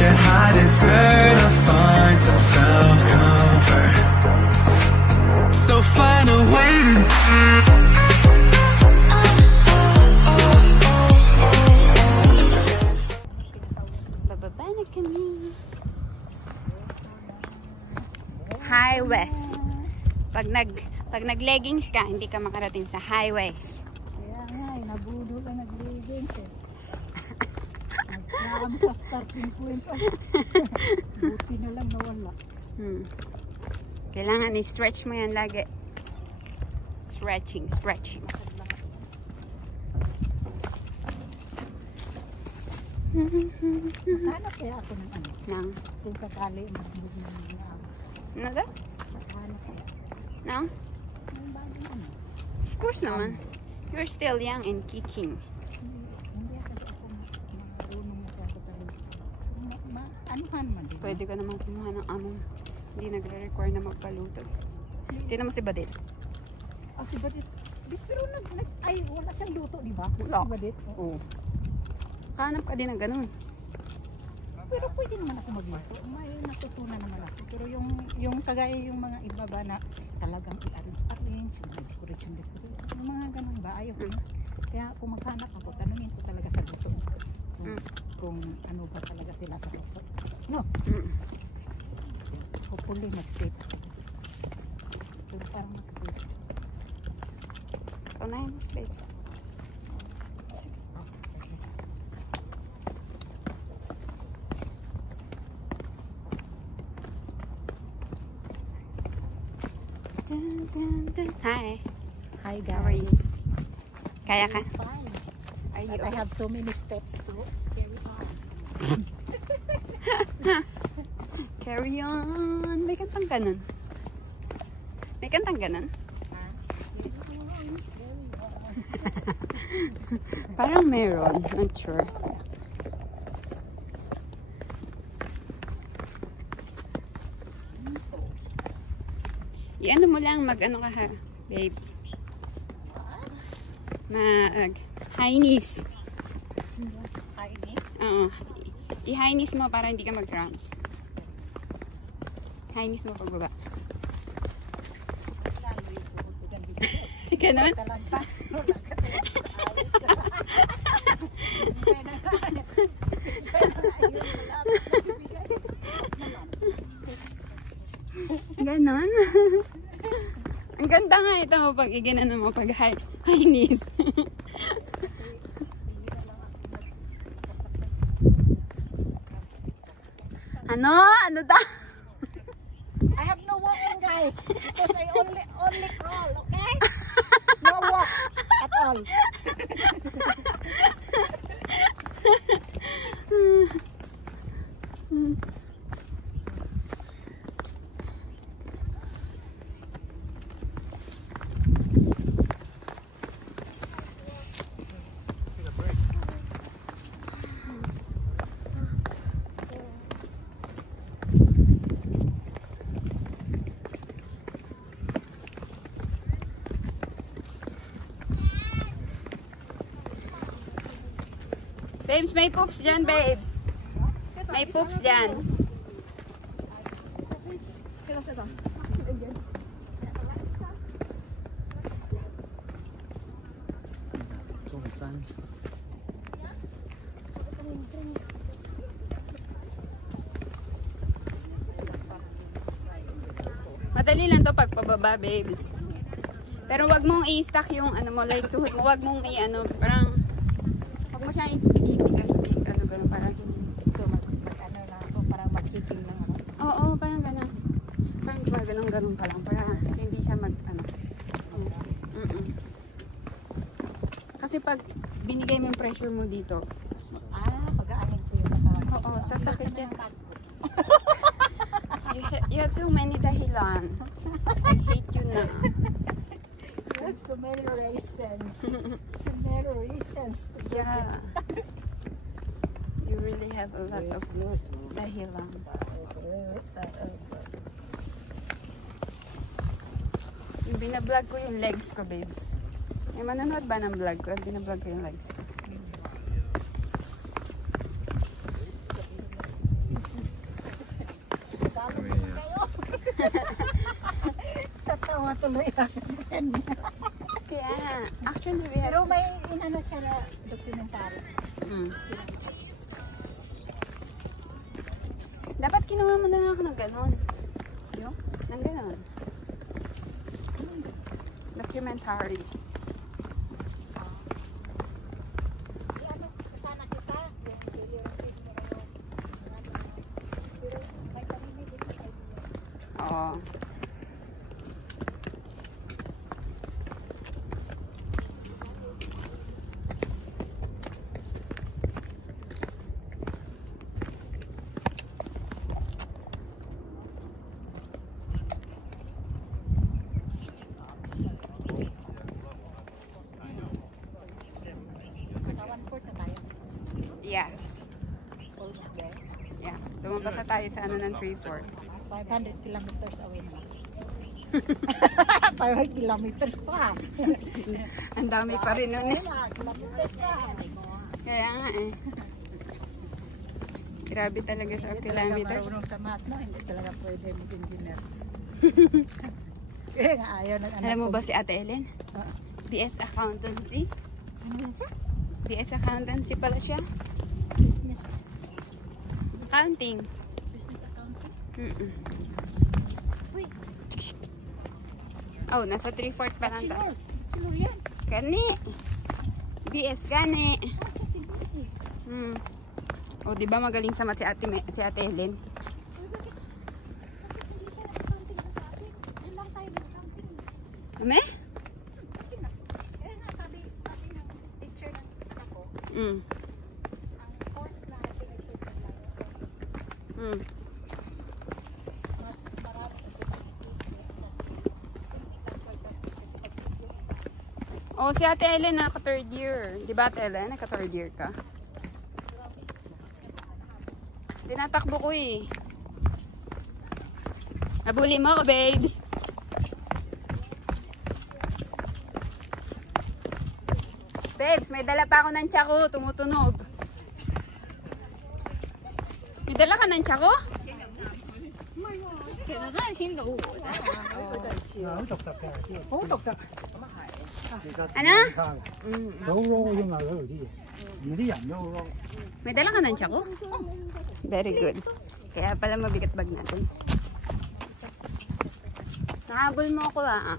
your high desert to find some self-comfort. So find a way to bababa na kami. High West. Pag nag-leggings ka, hindi ka makarating sa High West. Kaya nga, nabudo lang nag-leggings eh. Nagkaram sa starting point. Buti na lang nawala. Kailangan i-stretch mo yan lagi. Stretching. Hanap kaya ako ng ano? Nang? Kung sakali mag-move na niya. Ano daw? Hanap kaya. Nang? May bagong ano? Of course naman. You're still young and kicking. Hindi kasi ako marunong masyado talaga. Anuhan man din. Pwede ka naman kumuha ng among. Hindi nagre-require na magpaluto. Tignan mo si Badit. Ah, si Badit. Pero ay, wala siyang luto, di ba? Wala. Si Badit. Oo. Hanap ka din ng ganun. Pero pwede naman ako magluto. May natutunan naman ako. Pero yung kagaya yung mga iba ba na talagang i-arrange, yung decoration. Yung mga ganun ba? Ayaw ko. Kaya kung maghanap ako, tanungin ko talaga sa luto. Kung ano ba talaga sila sa luto. No? Hopefully mag-state. Pero parang mag-state. Unahin, babes. Hi. Hi How are you? guys. Kaya ka? Fine. Are you But I have so many steps to carry on. Carry on. May kantang ganun. May kantang ganun. Parang meron. Not sure. I-ano mo lang, mag-ano ka ha, babes. High knees. High knees? Oo. I-high knees mo para hindi ka mag-cramps. High knees mo pagbaba. Ganon? Ganon? Ang ganda nga ito pag i-ganano mo pag high knees. Ano? Ano daw? I have no walking guys because I only crawl, okay? No walk at all. Babes, may poops dyan, babes. May poops dyan. Madali lang to pagpababa, babes. Pero wag mong i-stack yung ano mo, like tuhod mo. Wag mong i-ano, parang wag mo siyang itigas. Ano ba, parang So mag-ano na ako, parang mag-kicking lang ako. oo, parang gano'n. Parang ganun ka lang. Para hindi siya mag-ano. Kasi pag binigay mo yung pressure mo dito, Pag-aanin ko yung katawan. oo, sasakit yan. You have so many dahilan. I hate you na. You have so many reasons. So many reasons to do it. Yeah. You really have a lot of dahilan. Binablog ko yung legs ko, babes. May manonood ba ng vlog ko? Binablog ko yung legs ko. Tatawa tuloy ako sa kanya. Kaya, actually, we have... Pero may inano siya na documentary. Dapat kinuha mo na lang ako ng ganon. Yung? Ng ganon. Documentary. Ano, kasana kita. Yung ilirapin mo na yun. Pero may sarili din sa idea. Oo. Yes. Almost there. Yeah. Lumabas na tayo sa ano ng 3-4. 500 kilometers away na. 500 kilometers pa. Ang dami pa rin nun eh. Kilometers pa. Kaya nga eh. Grabe talaga sa kilometers. Marunong sa math, no? Hindi talaga pwede mag-engineer. Kaya nga ayaw ng anak Alam mo ko. ba si Ate Ellen? BS Accountancy? Ano yan siya? BS Accountancy pala siya. Business. Accounting. Business accounting. Uy, Oh, nasa 3-4 pa lang tayo. bachelor. Bachelor yan. Kani. BS gani. Kasi busy. O, di ba magaling sa math si Ate Ellen? Uy, bakit hindi siya nag-accounting sa atin? Doon lang tayo nag-accounting. Ame? Kaya nga sabi ng teacher ng anak ko, Mm. ang course na pinag-tutor lang mas marami ang Oh, si Ate Ellen naka 3rd year. Di ba Ate Ellen? Naka 3rd year ka. Tinatakbo ko eh. Nabuli mo ako, babes. Babes, may dala pa ako ng tsako. Tumutunog. May dala ka ng tsako? Ano? May dala ka ng tsako? Very good. Kaya pala mabigat bag natin. Nahabol mo ako ah.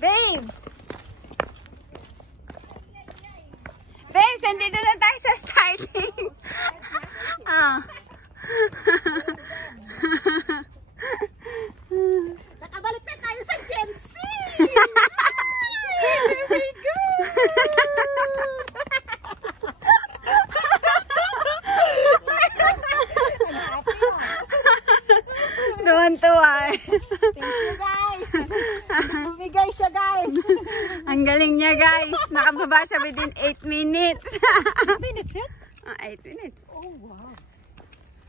Babes! Babes, nandito na tayo sa starting. Ah. Nakabalik na tayo sa Gen Z! Very good! Tuwan-tuwa eh. Thank you guys! Bumigay siya guys! Ang galing niya guys. Nakababa siya within 8 minutes. Minutes yan? 8 minutes. Oh wow!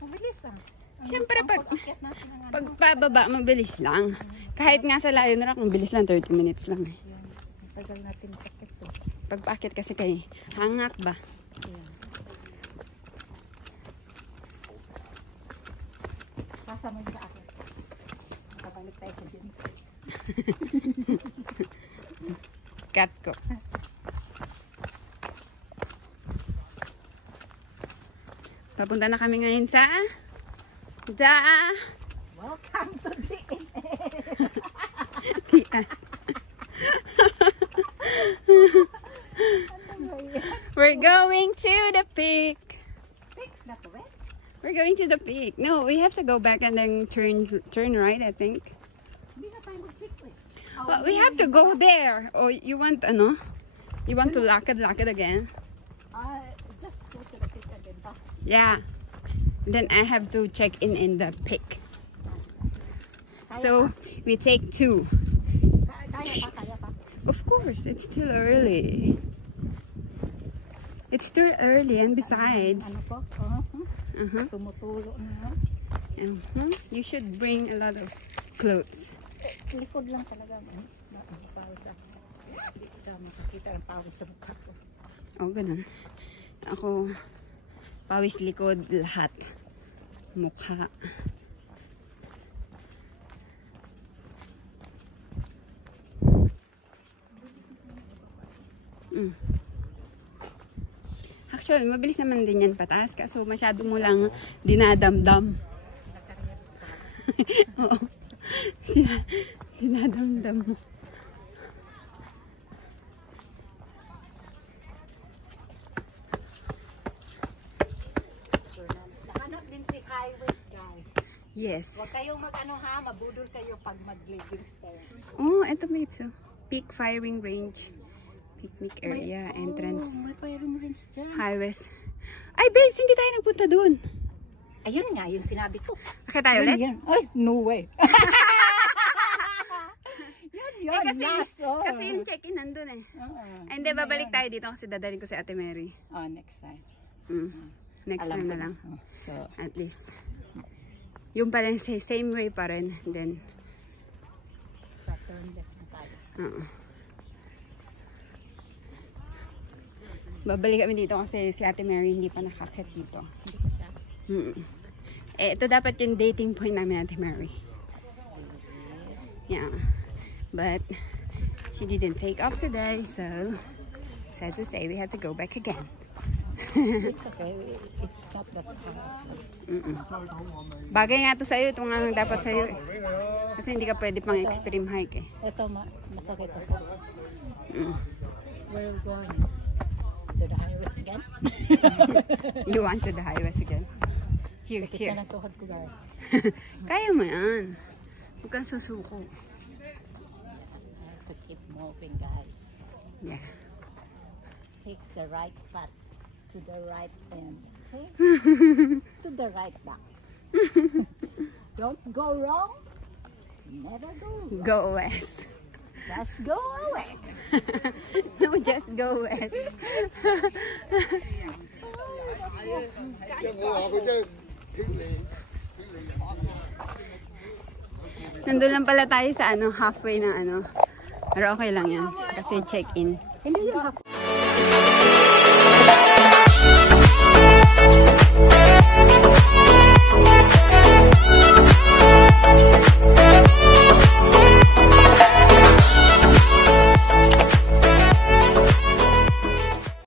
Mabilis ah. Siyempre pag Pag-akyat natin ang ano. pagpababa, mabilis lang. Kahit nga sa Lion Rock, mabilis lang. 30 minutes lang eh. Yan. Tagal natin pakit to. Pagpakit kasi kay hangak ba? Yan. Kasama niya ako. Nakabalik tayo sa Gen Z. Cut ko. Papunta na kami ngayon sa Welcome to GNA! We're going to the peak. Pick na to eh? We're going to the peak. No, we have to go back and then turn right, I think. Hindi na tayo mag-pick eh. Well, we have to go there. Oh, you want ano? You want to lakad again? Just go to the pick and then bus. Yeah. Then I have to check in the peak. So we take 2. Kaya pa, kaya pa. Of course, it's still early. It's too early and besides, Ano po? Tumutulo na. you should bring a lot of clothes. Likod lang talaga. Pawis ako. Hindi ka makakita ng pawis sa mukha ko. Oh, ganun. Ako, pawis likod, lahat. Mukha. Actually, mabilis naman din yan pataas. Kaso masyado mo lang dinadamdam. Oo. Dinadamdam mo. Nahanap din si highways, guys. Yes. Huwag kayong mag-ano ha, mabudol kayo pag mag-leggings tayo. Oh, eto babes. So, peak firing range. Picnic area, entrance. May firing range dyan. Highways. Ay, babes, hindi tayo nagpunta dun. Ayun nga, yung sinabi ko. Bakit tayo ulit? Yan. Ay, no way. Yan, kasi, last, kasi yung check-in nandun eh. Ay, hindi, babalik tayo dito kasi dadalhin ko si Ate Mary. Oh, next time. Next Alam time ko na lang. So, At least. Yung pa rin, same way pa rin. Then, sa turn left na tayo. babalik kami dito kasi si Ate Mary hindi pa nakakit dito. Hindi pa siya. Eh, ito dapat yung dating point namin, Ate Mary. Yeah. But, she didn't take off today, so, sad to say, we have to go back again. It's okay. It's not that far. Bagay nga to sa'yo, ito nga lang dapat sa'yo eh. Kasi hindi ka pwede pang extreme hike eh. Ito, masakit to sa... Where are we going? To the highways again? You want to the highways again? Here, Sakit here. na ng tuhod ko, guys. Kaya mo yan. Huwag kang susuko. I have to keep moving, guys. Yeah. Take the right path to the right end. Okay? To the right back. Don't go wrong. Never go wrong. Go west. Just go away. No, just go west. Nandun lang pala tayo sa ano, halfway ng ano. Pero okay lang yan. Kasi check-in. Hindi yung half.